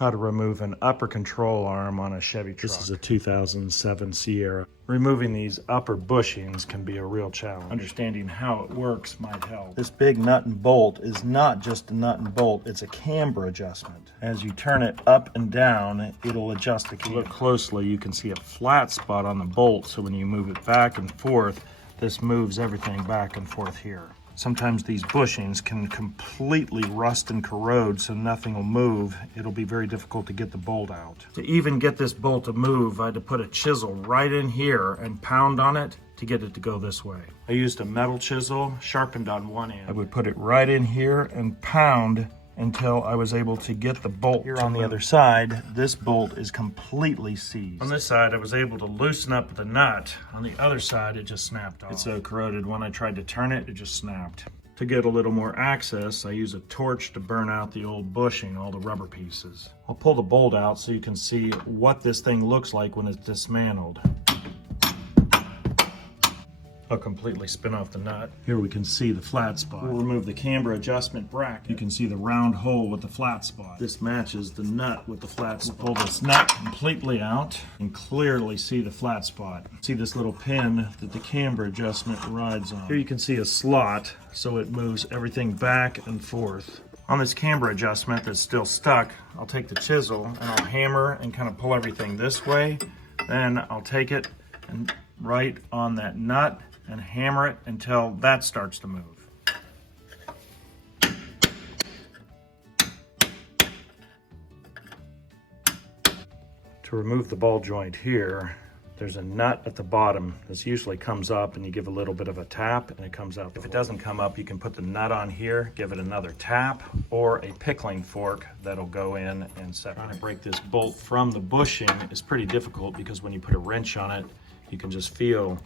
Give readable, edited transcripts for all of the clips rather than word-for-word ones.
How to remove an upper control arm on a Chevy truck. This is a 2007 Sierra. Removing these upper bushings can be a real challenge. Understanding how it works might help. This big nut and bolt is not just a nut and bolt, it's a camber adjustment. As you turn it up and down, it'll adjust the camber. Look closely, you can see a flat spot on the bolt, so when you move it back and forth, this moves everything back and forth here. Sometimes these bushings can completely rust and corrode, so nothing will move. It'll be very difficult to get the bolt out. To even get this bolt to move, I had to put a chisel right in here and pound on it to get it to go this way. I used a metal chisel sharpened on one end. I would put it right in here and pound until I was able to get the bolt. Here on the other side, this bolt is completely seized. On this side, I was able to loosen up the nut. On the other side, it just snapped off. It's so corroded, when I tried to turn it, it just snapped. To get a little more access, I use a torch to burn out the old bushing, all the rubber pieces. I'll pull the bolt out so you can see what this thing looks like when it's dismantled. I'll completely spin off the nut. Here we can see the flat spot. We'll remove the camber adjustment bracket. You can see the round hole with the flat spot. This matches the nut with the flat spot. We'll pull this nut completely out and clearly see the flat spot. See this little pin that the camber adjustment rides on. Here you can see a slot, so it moves everything back and forth. On this camber adjustment that's still stuck, I'll take the chisel and I'll hammer and kind of pull everything this way. Then I'll take it and right on that nut and hammer it until that starts to move. To remove the ball joint here, there's a nut at the bottom. This usually comes up and you give a little bit of a tap and it comes out. If it doesn't come up, you can put the nut on here, give it another tap, or a pickling fork that'll go in and separate. Trying to break this bolt from the bushing is pretty difficult because when you put a wrench on it, you can just feel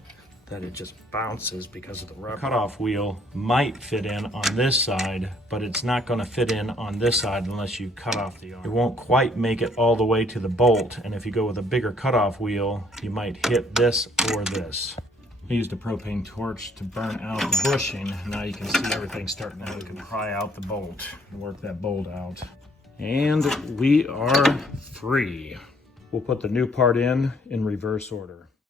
that it just bounces because of the rubber. Cutoff wheel might fit in on this side, but it's not going to fit in on this side unless you cut off the arm. It won't quite make it all the way to the bolt, and if you go with a bigger cutoff wheel, you might hit this or this. I used a propane torch to burn out the bushing. Now you can see everything starting to You can pry out the bolt and work that bolt out. And we are free. We'll put the new part in reverse order.